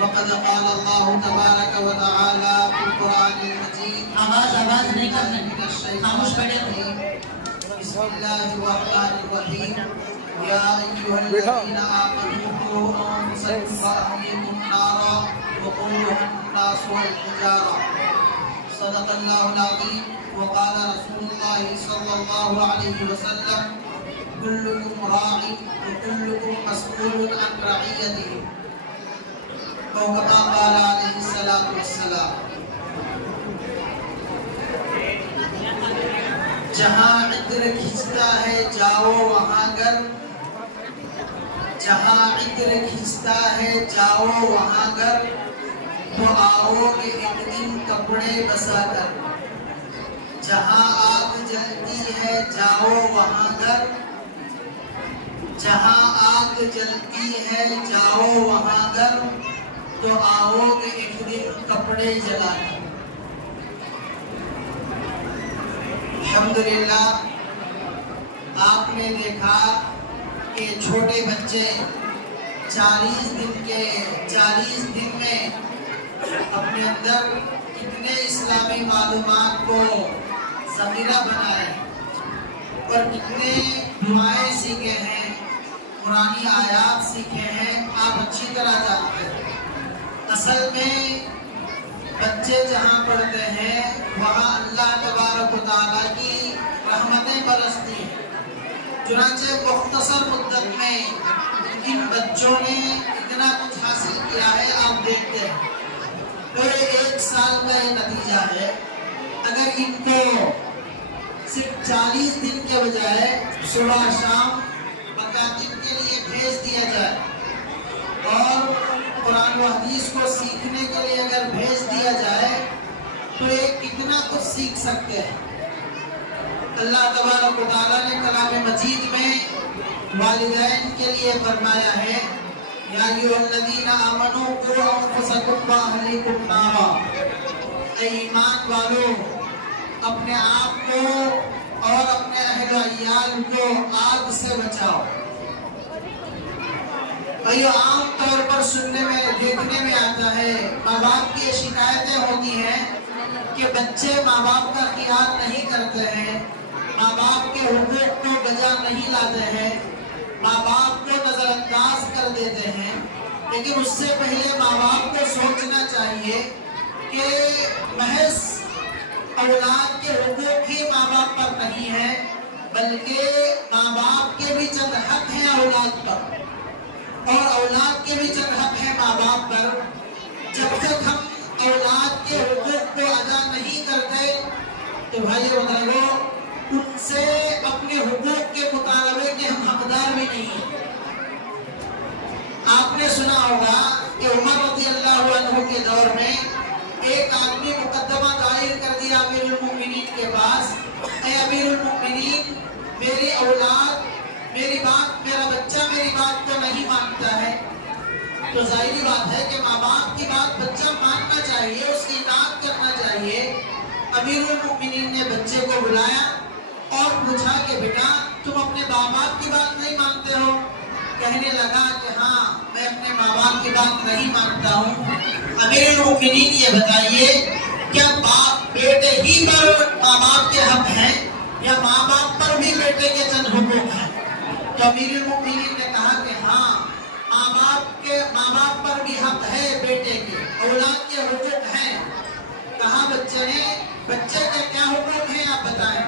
وقد قال الله تبارك وتعالى في القرآن المجيد آواز نہیں کرنا، من الشيطان خاموش بیٹھے الرجيم بسم الله الرحمن الرحيم يا أيها الذين آمنوا قوا أنفسكم وأهليكم نارا وقودها الناس والحجارة صدق الله العظيم وقال رسول الله صلى الله عليه وسلم كلكم راع وكلكم مسؤول عن رعيته او كما قال عليه الصلاة والسلام. جہاں عطر کھنچتا ہے جاؤ وہاں گر، جہاں عطر کھنچتا ہے جاؤ وہاں گر، تو آؤ گے ایک دن کپڑے بسا کر. جہاں آگ جلتی ہے جاؤ وہاں گر، جہاں آگ جلتی ہے جاؤ وہاں گر، تو آؤ گے ایک دن کپڑے جلا کر. الحمدللہ آپ نے دیکھا کہ چھوٹے بچے 40 دن میں اپنے اندر کتنے اسلامی معلومات کو ذخیرہ بنائے اور کتنے دعائیں سیکھے ہیں، قرآنی آیات سیکھے ہیں، آپ اچھی طرح جانتے ہیں. اصل میں بچے جہاں پڑھتے ہیں وہاں اللہ تبارک و تعالیٰ کی رحمتیں برستی ہیں. چنانچہ مختصر مدت میں ان بچوں نے اتنا کچھ حاصل کیا ہے، آپ دیکھتے ہیں. تو یہ 1 سال کا یہ نتیجہ ہے. اگر ان کو صرف 40 دن کے بجائے صبح شام مکاتب کے لیے بھیج دیا جائے اور قرآن و حدیث کو سیکھنے کے لیے اگر بھیج دیا جائے تو یہ کتنا کچھ سیکھ سکتے ہیں. اللہ تبارک و تعالیٰ نے کلام مجید میں والدین کے لیے فرمایا ہے یا ایھا الذین آمنوا قوا انفسکم واہلیکم نارا، اے ایمان والو اپنے آپ کو اور اپنے اہل و عیال کو آگ سے بچاؤ. بھائیو عام طور پر سننے میں دیکھنے میں آتا ہے، ماں باپ کی شکایتیں ہوتی ہیں کہ بچے ماں باپ کا خیال نہیں کرتے ہیں، ماں باپ کے حقوق کو بجا نہیں لاتے ہیں، ماں باپ کو نظر انداز کر دیتے ہیں. لیکن اس سے پہلے ماں باپ کو سوچنا چاہیے کہ محض اولاد کے حقوق ہی ماں باپ پر نہیں ہے، بلکہ ماں باپ کے بھی چند حق ہیں اولاد پر، اور اولاد کے بھی چند حق ہیں ماں باپ پر. جب تک ہم اولاد کے حقوق کو ادا نہیں کرتے تو بھائیو بتائیو ان سے اپنے حقوق کے مطالبے کے ہم حقدار بھی نہیں ہیں. آپ نے سنا ہوگا کہ عمر رضی اللہ عنہ کے دور میں ایک آدمی مقدمہ دائر کر دیا امیر المؤمنین کے پاس، اے امیر المؤمنین میری اولاد میرا بچہ میری بات کو نہیں مانتا ہے. تو ظاہری بات ہے کہ ماں باپ کی بات بچہ ماننا چاہیے، اس کی اطاعت کرنا چاہیے. امیر المؤمنین نے بچے کو بلایا اور پوچھا کہ بیٹا تم اپنے ماں باپ کی بات نہیں مانتے ہو؟ کہنے لگا کہ ہاں میں اپنے ماں باپ کی بات نہیں مانتا ہوں. امیر المؤمنین یہ بتائیے کیا باپ بیٹے ہی پر ماں باپ کے حق ہیں یا ماں باپ پر بھی بیٹے کے چند حقوق ہیں؟ تو امیر المؤمنین نے کہا کہ ہاں ماں باپ پر بھی حق ہے بیٹے کے، اولاد کے حقوق ہیں. کہا بچے کے کیا حقوق ہیں آپ بتائیں.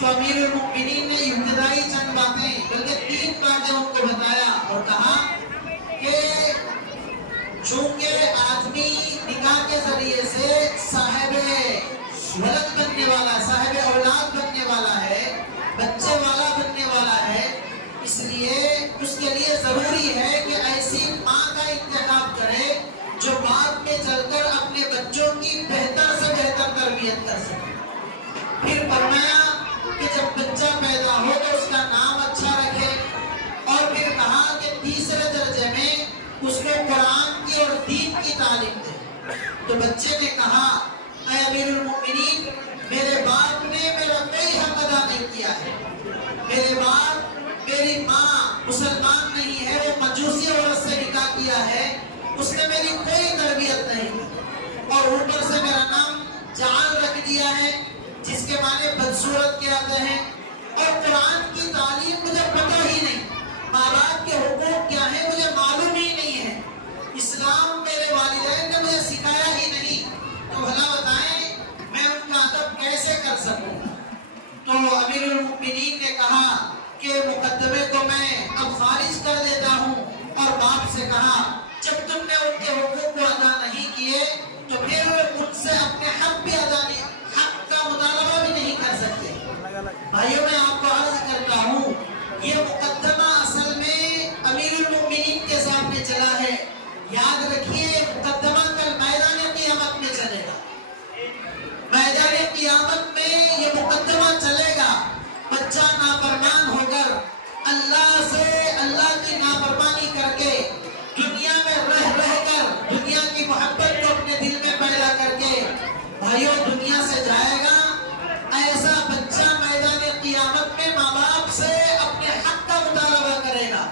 تو امیر المؤمنین نے ابتدائی چند باتیں بلکہ 3 باتیں ان کو بتایا اور کہا کہ چونکہ آدمی نکاح کے ذریعے سے صاحب ولد بننے والا، صاحب اولاد بننے والا ہے، بچے والا بننے والا ہے، اس لیے اس کے لیے ضروری ہے کہ ایسی ماں کا انتخاب کرے جو بعد میں چل کر اپنے بچوں کی بہتر سے بہتر تربیت کر سکے. پھر فرمایا کہ جب بچہ پیدا ہو تو اس کا نام اچھا رکھے، اور پھر کہا کہ تیسرے درجے میں اس کو قرآن کی اور دین کی تعلیم دے. تو بچے نے کہا اے امیر المؤمنین میرے باپ نے میرا کوئی حق ادا نہیں کیا ہے، میرے باپ میری ماں مسلمان نہیں ہے، وہ مجوسی عورت سے نکاح کیا ہے، اس نے میری کوئی اور اوپر سے میرا نام جعل رکھ دیا ہے جس کے معنی بدصورت کے آتے ہیں، اور قرآن کی تعلیم مجھے پتہ ہی نہیں، ماں باپ کے حقوق کیا ہیں مجھے معلوم ہی نہیں ہے، اسلام میرے والدین نے مجھے سکھایا ہی نہیں، تو بھلا بتائیں میں ان کا ادب کیسے کر سکوں؟ تو امیر المؤمنین نے کہا کہ مقدمے کو میں اب خارج کر دیتا ہوں، اور باپ سے کہا جب تم نے ان کے حقوق کو ادا نہیں کیے تو پھر ان سے اپنے حق بھی ادا نہیں، حق کا مطالبہ بھی نہیں کر سکتے۔ بھائیوں میں آپ کو عرض کرتا ہوں یہ مقدمہ اصل میں امیر المؤمنین کے سامنے چلا ہے، یاد رکھیے یہ مقدمہ کل میدان قیامت میں چلے گا، میدان قیامت میں یہ مقدمہ چلے گا۔ بچہ نافرمان ہو کر اللہ سے، اللہ کی نافرمانی کر کے، دنیا میں رہ کر دنیا کی محبت کو اپنے دل میں پیدا کر کے بھائیوں دنیا سے جائے گا، ایسا بچہ میدان قیامت میں ماں باپ سے اپنے حق کا مطالبہ کرے گا،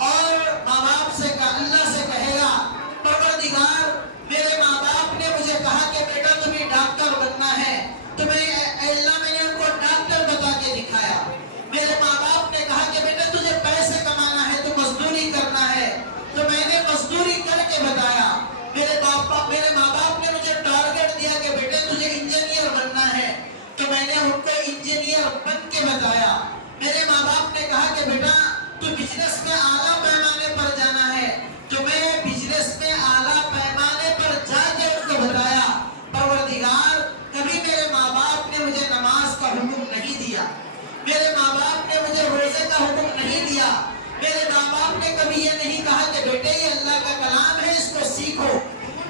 اور ماں باپ سے اللہ سے کہے گا پروردگار میرے ماں باپ نے مجھے کہا کہ بیٹا تمہیں ڈاکٹر بننا ہے، اللہ میں نے ان کو ڈاکٹر بتا کے دکھایا، میرے ماں باپ نے کہا کہ بیٹا تجھے پیسے کمانا ہے تو مزدوری کرنا ہے، تو میں نے مزدوری کر کے بتایا، میرے ماں باپ نے مجھے ٹارگٹ دیا کہ بیٹے تجھے انجینئر بننا ہے، تو میں نے ان کو انجینئر بن کے بتایا، میرے ماں باپ نے کہا کہ بیٹا تو بزنس میں اعلیٰ پیمانے پر جانا ہے، تو میں بزنس میں اعلیٰ پیمانے پر جا کے ان کو بتایا۔ پروردگار کبھی میرے ماں باپ نے مجھے نماز کا حکم نہیں دیا، میرے ماں باپ نے مجھے روزے کا حکم نہیں دیا، میرے ماں باپ نے کبھی یہ نہیں کہا کہ بیٹے یہ اللہ کا کلام ہے اس کو سیکھو،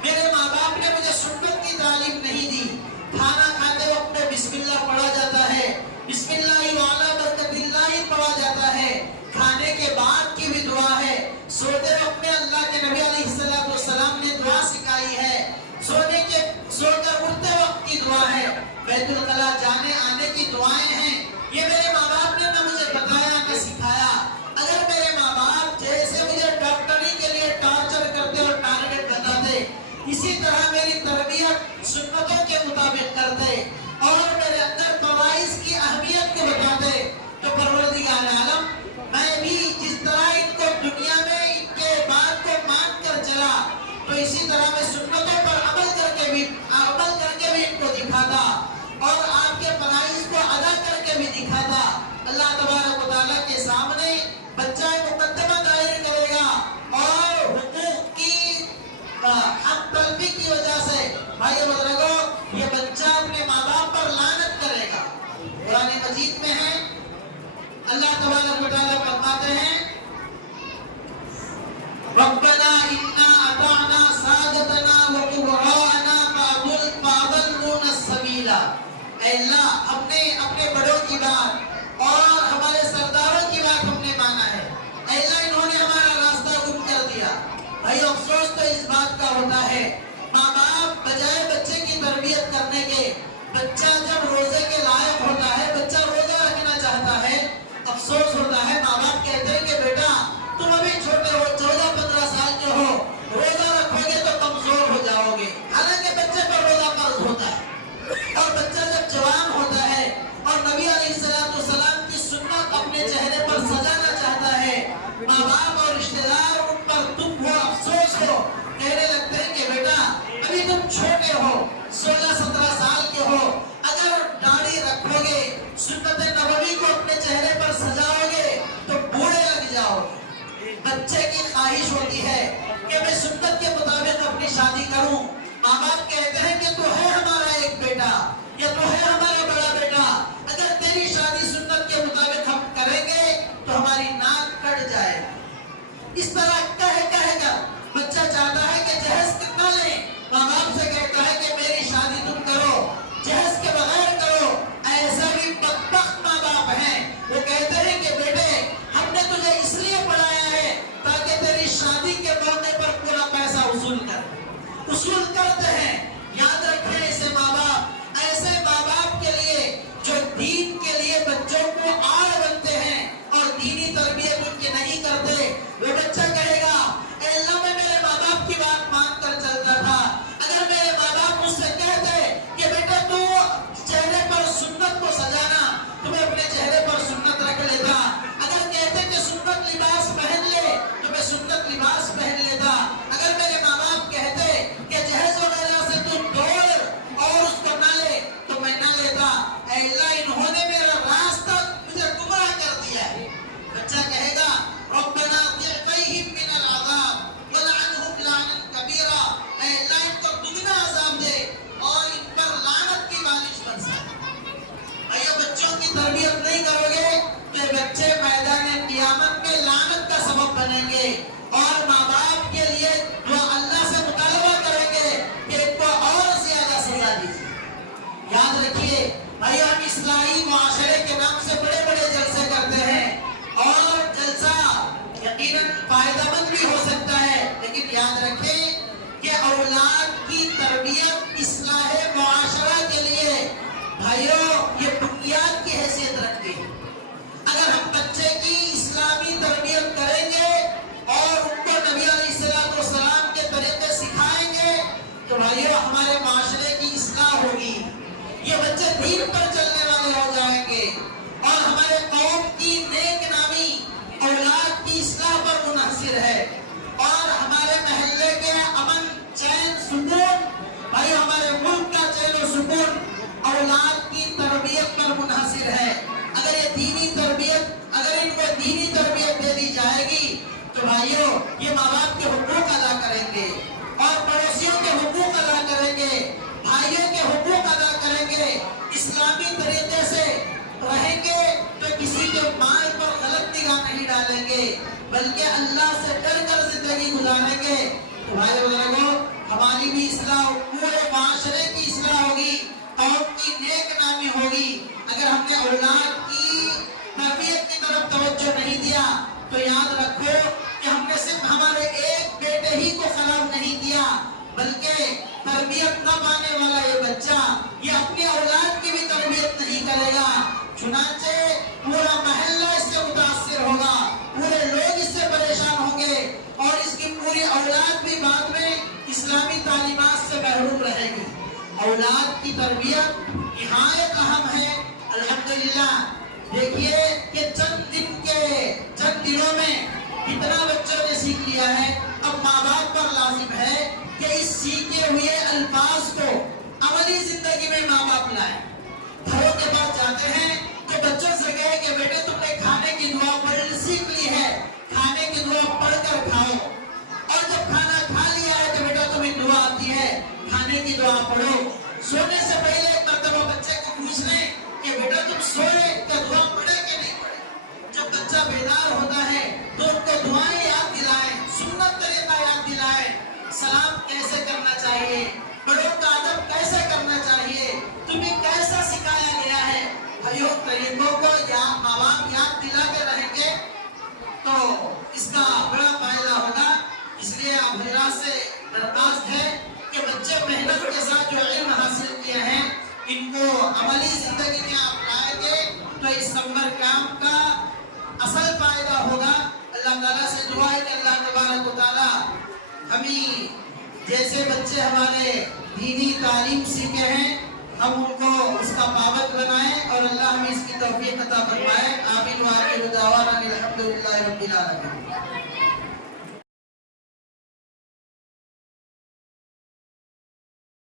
میرے ماں باپ نے مجھے سنت کی تعلیم نہیں دی، کھانا کھاتے وقت میں بسم اللہ پڑھا جاتا ہے، بسم اللہ وعلی برکت اللہ پڑھا جاتا ہے، کھانے کے بعد کی بھی دعا ہے، سوتے وقت میں اللہ کے نبی علیہ السلام نے دعا سکھائی ہے، سو کر اٹھتے وقت کی دعا ہے، بیت الخلا جانے آنے کی دعائیں ہیں، یہ میرے ماں باپ نے نہ مجھے بتایا نہ سکھایا۔ اگر میرے ماں باپ جیسے مجھے ڈاکٹری کے لیے ٹارچر کرتے اور ٹارگٹ بتاتے اسی طرح میری تربیت سنتوں کے مطابق کرتے اور میرے اندر فرائض کی اہمیت کو بتاتے تو پروردگار عالم میں بھی جس طرح ان کو دنیا میں ان کے بات کو مان کر چلا تو اسی طرح میں سنتوں پر عمل کر کے بھی ان کو دکھاتا اور آپ کے فرائض کو ادا کر کے بھی دکھاتا۔ اللہ تبارک و تعالیٰ کے سامنے بچہ مقدمہ دائر کرے گا اور حقوق کی حق طلبی کی وجہ سے بھائی بزرگوں یہ بچہ اپنے ماں باپ پر لعنت کرے گا۔ قرآن مجید میں ہے اللہ تبارک و تعالیٰ فرماتے ہیں ربنا انا اطعنا سادتنا وكبراءنا فاضلونا السبيل، اے اللہ ہم نے اپنے بڑوں کی بات اور ہمارے سرداروں کی بات ہم نے مانا ہے، اے اللہ انہوں نے ہمارا راستہ گم کر دیا۔ بھائی افسوس تو اس بات کا ہوتا ہے ماں باپ بجائے بچے کی تربیت کرنے کے، بچہ جب روزے کے لائق ہوتا ہے بچہ روزہ رکھنا چاہتا ہے، افسوس ہوتا ہے ماں باپ کہتے ہیں کہ بیٹا تم ابھی چھوٹے ہو 14-15 سال کے ہو، روزہ رکھو گے تو کمزور ہو جاؤ گے، حالانکہ بچے پر روزہ فرض ہوتا ہے، اور بچہ جب جوان ہوتا ہے اور نبی علیہ السلام کی سنت اپنے چہرے پر سجانا چاہتا ہے، ماں باپ اور رشتہ دار ان پر دکھ ہو افسوس ہو کہنے لگتے ہیں کہ بیٹا ابھی تم چھوٹے ہو 16-17 سال کے ہو، اگر داڑھی رکھو گے سنت نبوی کو اپنے چہرے پر سجاؤ گے تو بوڑھے لگ جاؤ گے۔ بچے کی خواہش ہوتی ہے کہ میں سنت کے مطابق اپنی شادی کروں، ماں باپ کہتے ہیں کہ تو ہے ہمارا ایک بیٹا یا تو ہے ہمارا بڑا بیٹا، اگر تیری شادی سنت کے مطابق ہم کریں گے تو ہماری ناک کٹ جائے گا۔ اس طرح کہہ کر بچہ چاہتا ہے کہ جہیز کتنا لیں، ماں باپ سے کہتا ہے کہ میری شادی تم کرو، جہیز کے بغیر کرو۔ ایسا بھی بدبخت ماں باپ ہیں وہ کہتے ہیں کہ بیٹے ہم نے تجھے اس لیے پڑھایا ہے تاکہ تیری شادی کے موقع پر پورا پیسہ وصول کرتے ہیں۔ یاد رکھیں ایسے ماں باپ کے لیے جو دین کے لیے بچوں کو آڑ بنتے ہیں اور دینی تربیت ان کی نہیں کرتے، وہ بچہ کہے گا اولاد کی تربیت اصلاح معاشرہ کے لیے بھائیوں یہ بنیاد کی حیثیت رکھتی ہے۔ اگر ہم بچے کی اسلامی تربیت کریں گے اور ان کو نبی علیہ السلام کے طریقے سکھائیں گے تو بھائیوں ہمارے معاشرے کی اصلاح ہوگی، یہ بچے دین پر چلنے والے ہو جائیں گے اور ہمارے قوم کی نیک نامی اولاد کی اصلاح پر منحصر ہے، اور ہمارے محلے کے امن چین سکون بھائی ہمارے ملک کا چین و سکون اولاد کی تربیت پر منحصر ہے۔ اگر یہ دینی تربیت اگر ان کو دینی تربیت دے دی جائے گی تو بھائیوں یہ ماں باپ کے حقوق ادا کریں گے اور پڑوسیوں کے حقوق ادا کریں گے، بھائیوں کے حقوق ادا کریں گے، اسلامی طریقے سے رہیں گے تو کسی کے مال پر غلط نگاہ نہیں ڈالیں گے بلکہ اللہ سے ڈر کر زندگی گزاریں گے۔ تو بھائی بزرگوں ہماری بھی اصلاح، پورے معاشرے کی اصلاح ہوگی، قوم کی نیک نامی ہوگی۔ اگر ہم نے اولاد کی تربیت کی طرف توجہ نہیں دیا تو یاد رکھو کہ ہم نے صرف ہمارے ایک بیٹے ہی کو خراب نہیں کیا بلکہ تربیت نہ پانے والا یہ بچہ یہ اپنی اولاد کی بھی تربیت نہیں کرے گا، چنانچہ پورا محلہ اس سے متاثر ہوگا، پورے لوگ اس سے پریشان ہوں گے اور اس کی پوری اولاد بھی بعد میں اسلامی تعلیمات سے محروم رہے گی۔ اولاد کی تربیت نہایت اہم ہے۔ الحمدللہ دیکھیے کہ چند دنوں میں کتنا بچوں نے سیکھ لیا ہے۔ اب ماں باپ پر لازم ہے کہ اس سیکھے ہوئے الفاظ کو عملی زندگی میں ماں باپ لائیں۔ گھروں کے پاس جاتے ہیں کہ بچوں سے کہے کہ بیٹے تم نے کھانے کی دعا سیکھ لی ہے، کھانے کی دعا پڑھ کر کھاؤ، اور جب کھانا کھا لیا ہے تو بیٹا تمہیں دعا آتی ہے کھانے کی دعا پڑھو۔ سونے سے پہلے ایک مرتبہ بچے کو پوچھ لیں کہ بیٹا تم سوئے تو دعا پڑھے کہ نہیں پڑھے۔ جب بچہ بیدار ہوتا ہے تو ان کو دعائیں یاد دلائیں، سنت طریقہ یاد دلائیں، سلام کیسے کرنا چاہیے، بڑوں کا ادب کیسے کرنا چاہیے، تمہیں کیسا سکھایا گیا ہے۔ بھائیوں طریقوں کو ماں باپ یاد دلاتے رہیں گے تو اس کا بڑا فائدہ ہوگا۔ اس لیے آپ حضرات سے درخواست ہے کہ بچے محنت کے ساتھ جو علم حاصل کیا ہے ان کو عملی زندگی میں آپ لائیں گے تو اس سمر کام کا اصل فائدہ ہوگا۔ اللہ تعالیٰ سے دعا ہے کہ اللہ تبارک و تعالیٰ ہمیں جیسے بچے ہمارے دینی تعلیم سیکھے ہیں ہم ان کو اس کا پابند بنائیں اور اللہ ہمیں اس کی توفیق عطا فرمائے۔ آمین و آخر دعوانا الحمدللہ رب العالمین۔